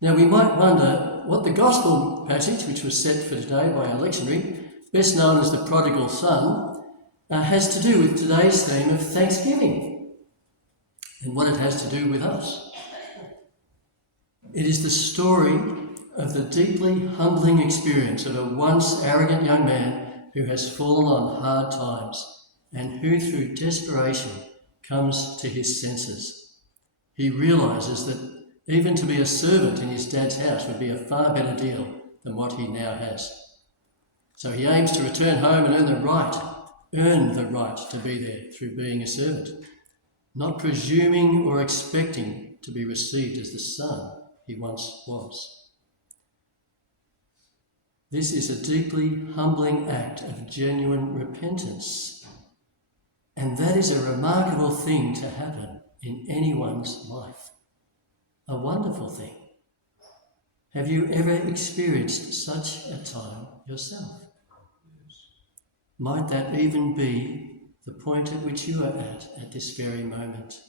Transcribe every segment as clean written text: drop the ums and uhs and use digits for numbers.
Now we might wonder what the gospel passage, which was set for today by our lectionary, best known as the prodigal son, has to do with today's theme of thanksgiving and what it has to do with us. It is the story of the deeply humbling experience of a once arrogant young man who has fallen on hard times and who through desperation comes to his senses. He realises that even to be a servant in his dad's house would be a far better deal than what he now has. So he aims to return home and earn the right to be there through being a servant, not presuming or expecting to be received as the son he once was. This is a deeply humbling act of genuine repentance, and that is a remarkable thing to happen in anyone's life. A wonderful thing. Have you ever experienced such a time yourself? Might that even be the point at which you are at this very moment?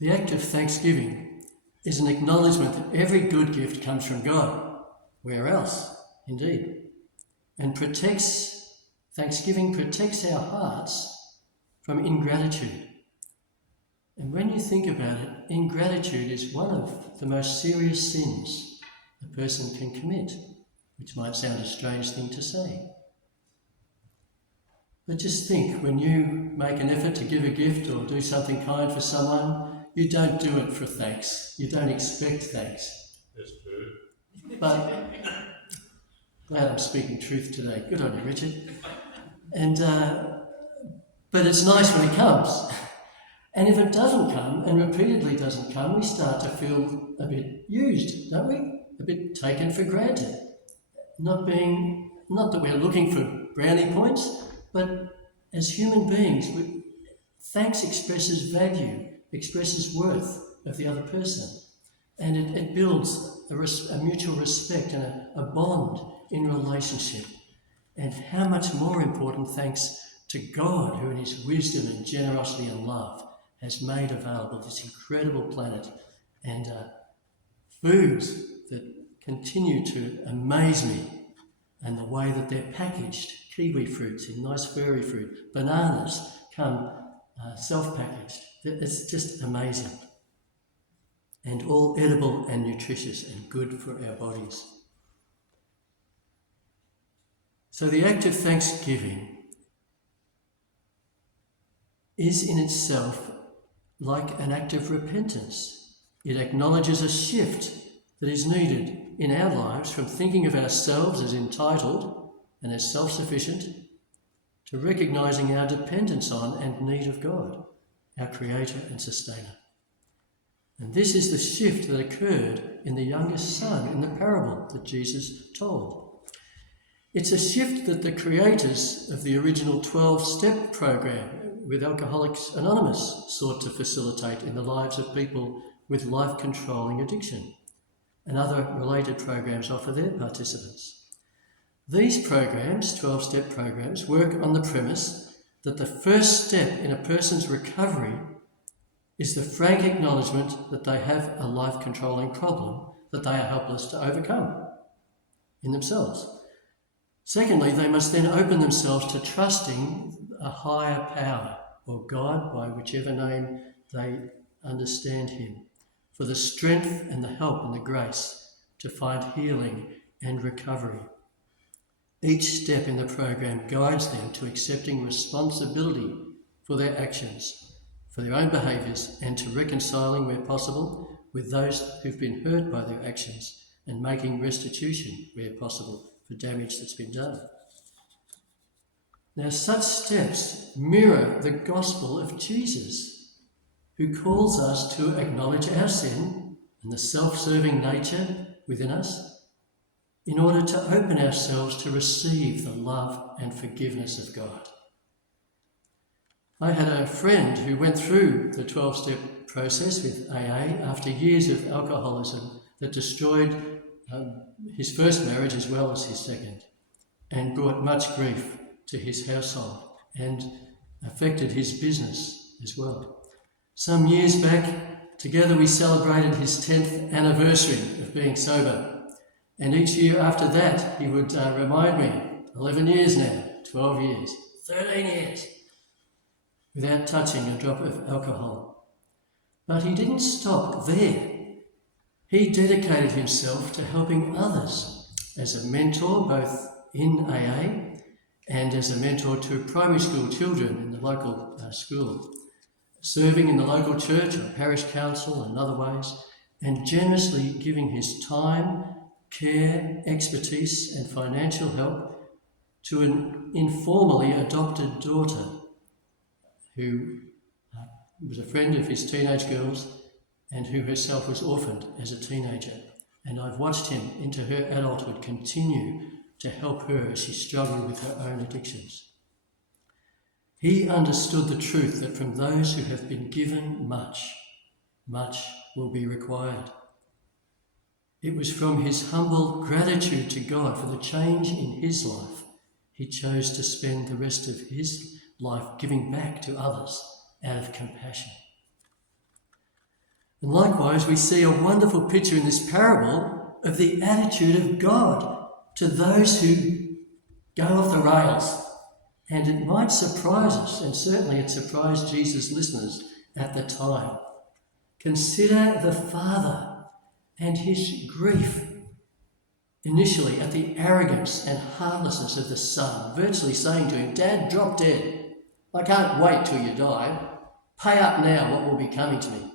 The act of thanksgiving is an acknowledgement that every good gift comes from God. Where else, indeed? And thanksgiving protects our hearts from ingratitude. And when you think about it, ingratitude is one of the most serious sins a person can commit, which might sound a strange thing to say. But just think, when you make an effort to give a gift or do something kind for someone, you don't do it for thanks. You don't expect thanks. That's true. But glad I'm speaking truth today. Good on you, Richard. And but it's nice when it comes. And if it doesn't come, and repeatedly doesn't come, we start to feel a bit used, don't we? A bit taken for granted. Not that we're looking for brownie points, but as human beings, thanks expresses value, expresses worth of the other person. And it builds a mutual respect and a bond in relationship. And how much more important thanks to God, who in his wisdom and generosity and love has made available this incredible planet and foods that continue to amaze me, and the way that they're packaged. Kiwi fruits in nice furry fruit. Bananas come self-packaged. It's just amazing. And all edible and nutritious and good for our bodies. So the act of thanksgiving is in itself like an act of repentance. It acknowledges a shift that is needed in our lives from thinking of ourselves as entitled and as self-sufficient to recognising our dependence on and need of God, our Creator and Sustainer. And this is the shift that occurred in the youngest son in the parable that Jesus told. It's a shift that the creators of the original 12-step program with Alcoholics Anonymous sought to facilitate in the lives of people with life-controlling addiction, and other related programs offer their participants. These programs, 12-step programs, work on the premise that the first step in a person's recovery is the frank acknowledgement that they have a life-controlling problem that they are helpless to overcome in themselves. Secondly, they must then open themselves to trusting a higher power, or God, by whichever name they understand him, for the strength and the help and the grace to find healing and recovery. Each step in the program guides them to accepting responsibility for their actions, for their own behaviours, and to reconciling, where possible, with those who've been hurt by their actions and making restitution, where possible, for damage that's been done. Now, such steps mirror the gospel of Jesus, who calls us to acknowledge our sin and the self-serving nature within us in order to open ourselves to receive the love and forgiveness of God. I had a friend who went through the 12-step process with AA after years of alcoholism that destroyed his first marriage as well as his second, and brought much grief to his household and affected his business as well. Some years back, together we celebrated his 10th anniversary of being sober. And each year after that, he would remind me, 11 years now, 12 years, 13 years, without touching a drop of alcohol. But he didn't stop there. He dedicated himself to helping others as a mentor, both in AA and as a mentor to primary school children in the local school, serving in the local church or parish council and other ways, and generously giving his time, care, expertise and financial help to an informally adopted daughter who was a friend of his teenage girls and who herself was orphaned as a teenager. And I've watched him into her adulthood continue to help her as she struggled with her own addictions. He understood the truth that from those who have been given much, much will be required. It was from his humble gratitude to God for the change in his life he chose to spend the rest of his life giving back to others out of compassion. And likewise, we see a wonderful picture in this parable of the attitude of God to those who go off the rails. And it might surprise us, and certainly it surprised Jesus' listeners at the time. Consider the father and his grief initially at the arrogance and heartlessness of the son, virtually saying to him, "Dad, drop dead. I can't wait till you die. Pay up now what will be coming to me."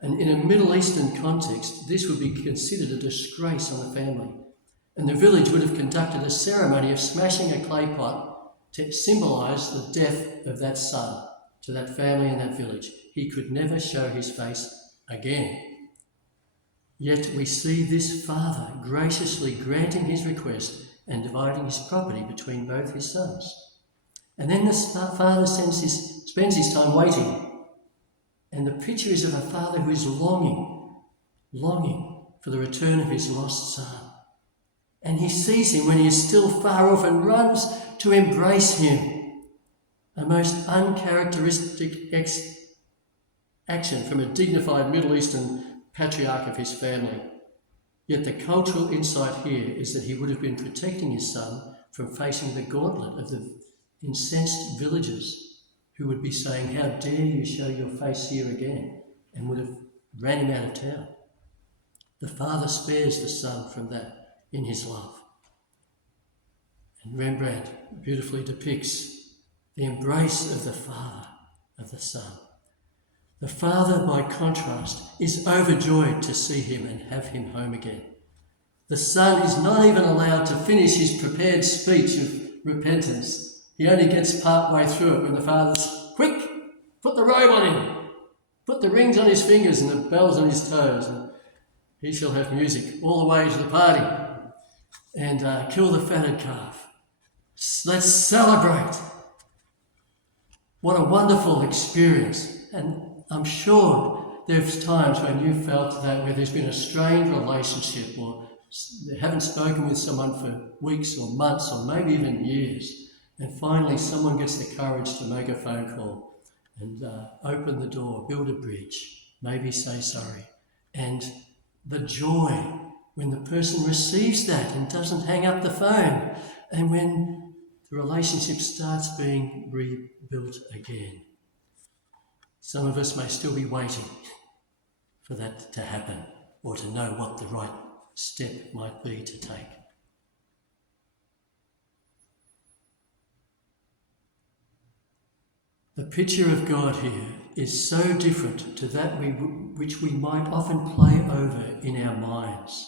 And in a Middle Eastern context, this would be considered a disgrace on the family. And the village would have conducted a ceremony of smashing a clay pot to symbolise the death of that son to that family and that village. He could never show his face again. Yet we see this father graciously granting his request and dividing his property between both his sons. And then the father spends his time waiting. And the picture is of a father who is longing for the return of his lost son. And he sees him when he is still far off and runs to embrace him. A most uncharacteristic action from a dignified Middle Eastern patriarch of his family. Yet the cultural insight here is that he would have been protecting his son from facing the gauntlet of the incensed villagers who would be saying, "How dare you show your face here again?" and would have ran him out of town. The father spares the son from that in his love. And Rembrandt beautifully depicts the embrace of the father of the son. The father, by contrast, is overjoyed to see him and have him home again. The son is not even allowed to finish his prepared speech of repentance. He only gets part way through it when the father's, "Quick, put the robe on him, put the rings on his fingers and the bells on his toes, and he shall have music all the way to the party, and kill the fatted calf. Let's celebrate." What a wonderful experience. And I'm sure there's times when you felt that where there's been a strained relationship or you haven't spoken with someone for weeks or months or maybe even years, and finally someone gets the courage to make a phone call and open the door, build a bridge, maybe say sorry. And the joy when the person receives that and doesn't hang up the phone, and when the relationship starts being rebuilt again. Some of us may still be waiting for that to happen or to know what the right step might be to take. The picture of God here is so different to that which we might often play over in our minds,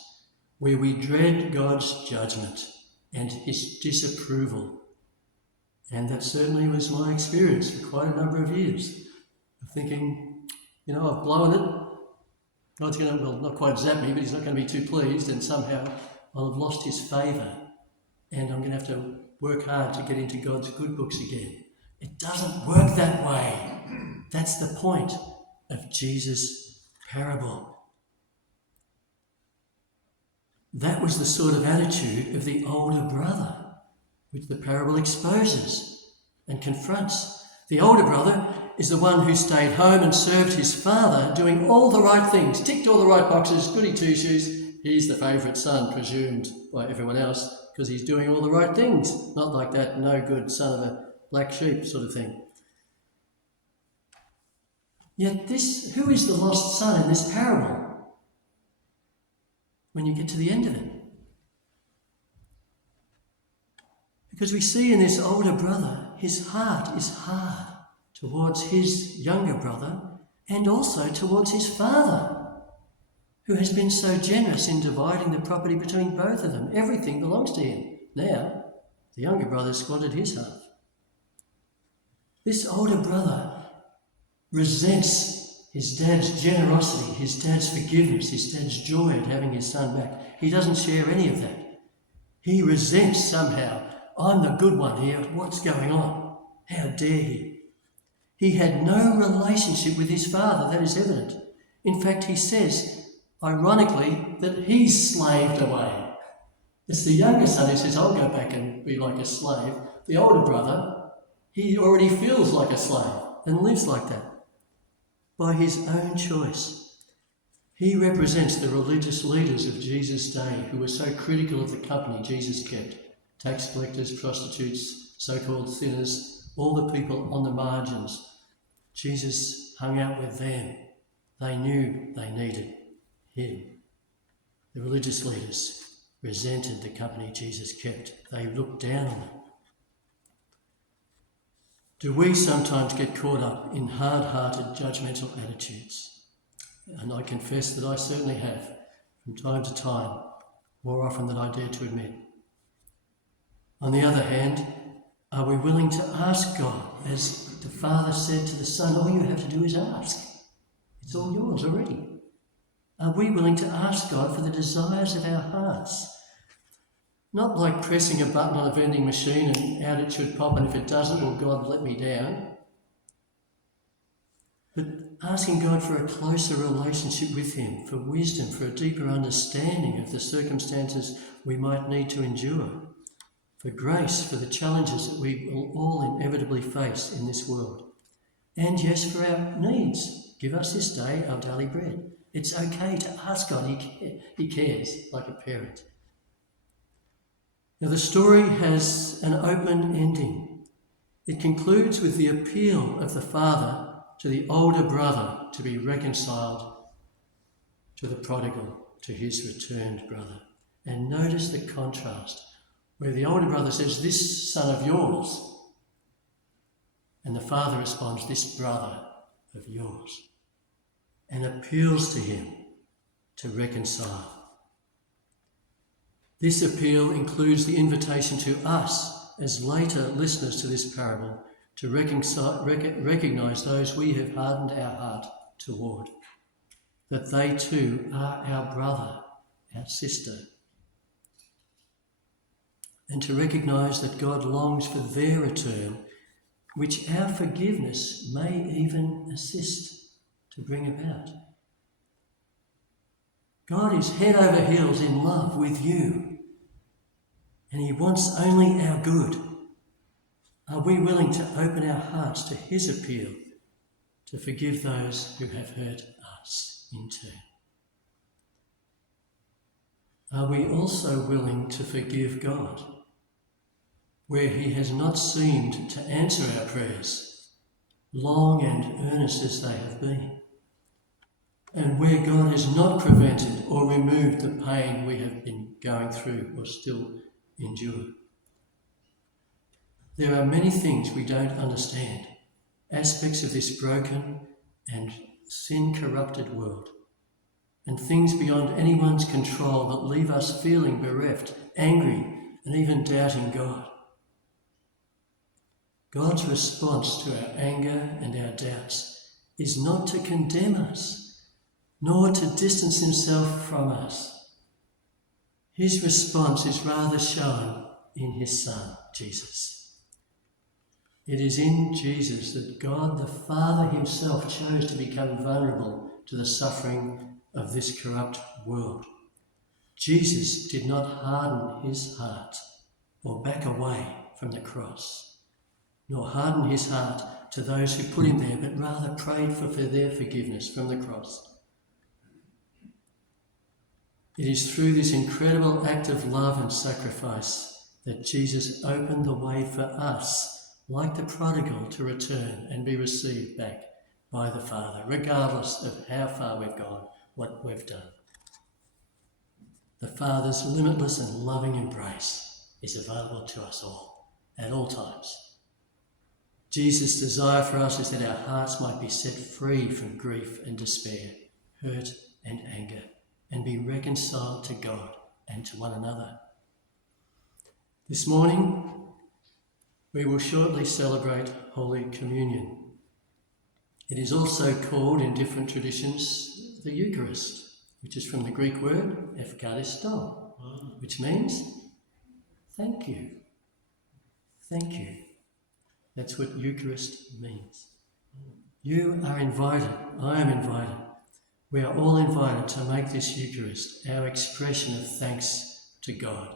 where we dread God's judgment and his disapproval. And that certainly was my experience for quite a number of years. Thinking, I've blown it. God's going to, not quite zap me, but he's not going to be too pleased, and somehow I'll have lost his favour, and I'm going to have to work hard to get into God's good books again. It doesn't work that way. That's the point of Jesus' parable. That was the sort of attitude of the older brother, which the parable exposes and confronts. The older brother is the one who stayed home and served his father, doing all the right things, ticked all the right boxes, goody two-shoes. He's the favourite son, presumed by everyone else, because he's doing all the right things, not like that no good son of a black sheep sort of thing. Yet who is the lost son in this parable when you get to the end of it? Because we see in this older brother, his heart is hard towards his younger brother and also towards his father, who has been so generous in dividing the property between both of them. Everything belongs to him. Now, the younger brother squandered his half. This older brother resents his dad's generosity, his dad's forgiveness, his dad's joy at having his son back. He doesn't share any of that. He resents somehow, I'm the good one here, what's going on? How dare he? He had no relationship with his father, that is evident. In fact, he says, ironically, that he's slaved away. It's the younger son who says, I'll go back and be like a slave. The older brother, he already feels like a slave and lives like that by his own choice. He represents the religious leaders of Jesus' day who were so critical of the company Jesus kept. Tax collectors, prostitutes, so-called sinners, all the people on the margins. Jesus hung out with them. They knew they needed him. The religious leaders resented the company Jesus kept. They looked down on them. Do we sometimes get caught up in hard-hearted, judgmental attitudes? And I confess that I certainly have, from time to time, more often than I dare to admit. On the other hand, are we willing to ask God, as the Father said to the Son, all you have to do is ask. It's all yours already. Are we willing to ask God for the desires of our hearts? Not like pressing a button on a vending machine and out it should pop, and if it doesn't, well, God, let me down. But asking God for a closer relationship with him, for wisdom, for a deeper understanding of the circumstances we might need to endure, for grace, for the challenges that we will all inevitably face in this world. And yes, for our needs. Give us this day our daily bread. It's okay to ask God. He cares, like a parent. Now, the story has an open ending. It concludes with the appeal of the father to the older brother to be reconciled to the prodigal, to his returned brother. And notice the contrast, where the older brother says, this son of yours, and the father responds, this brother of yours, and appeals to him to reconcile. This appeal includes the invitation to us, as later listeners to this parable, to recognise those we have hardened our heart toward, that they too are our brother, our sister, and to recognise that God longs for their return, which our forgiveness may even assist to bring about. God is head over heels in love with you, and he wants only our good. Are we willing to open our hearts to his appeal to forgive those who have hurt us in turn? Are we also willing to forgive God where he has not seemed to answer our prayers, long and earnest as they have been, and where God has not prevented or removed the pain we have been going through or still endure? There are many things we don't understand, aspects of this broken and sin-corrupted world, and things beyond anyone's control that leave us feeling bereft, angry, and even doubting God. God's response to our anger and our doubts is not to condemn us, nor to distance himself from us. His response is rather shown in his Son, Jesus. It is in Jesus that God the Father himself chose to become vulnerable to the suffering of this corrupt world. Jesus did not harden his heart or back away from the cross, nor harden his heart to those who put him there, but rather prayed for their forgiveness from the cross. It is through this incredible act of love and sacrifice that Jesus opened the way for us, like the prodigal, to return and be received back by the Father, regardless of how far we've gone, what we've done. The Father's limitless and loving embrace is available to us all, at all times. Jesus' desire for us is that our hearts might be set free from grief and despair, hurt and anger, and be reconciled to God and to one another. This morning, we will shortly celebrate Holy Communion. It is also called in different traditions the Eucharist, which is from the Greek word ευχαριστώ, which means thank you. Thank you. That's what Eucharist means. You are invited. I am invited. We are all invited to make this Eucharist our expression of thanks to God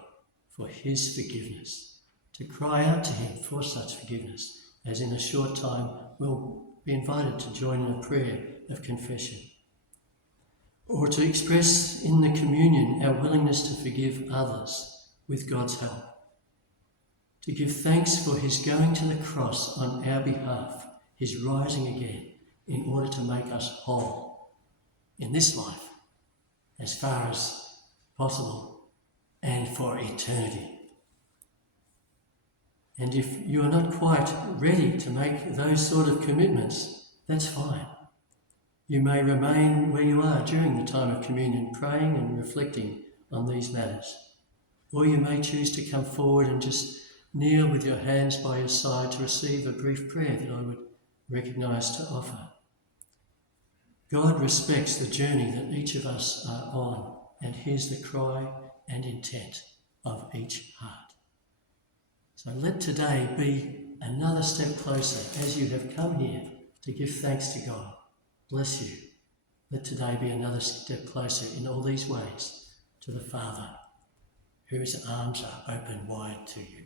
for his forgiveness, to cry out to him for such forgiveness, as in a short time we'll be invited to join in a prayer of confession, or to express in the communion our willingness to forgive others with God's help, to give thanks for his going to the cross on our behalf, his rising again in order to make us whole in this life as far as possible and for eternity. And if you are not quite ready to make those sort of commitments, that's fine. You may remain where you are during the time of communion, praying and reflecting on these matters. Or you may choose to come forward and just kneel with your hands by your side to receive a brief prayer that I would recognise to offer. God respects the journey that each of us are on and hears the cry and intent of each heart. So let today be another step closer as you have come here to give thanks to God. Bless you. Let today be another step closer in all these ways to the Father, whose arms are open wide to you.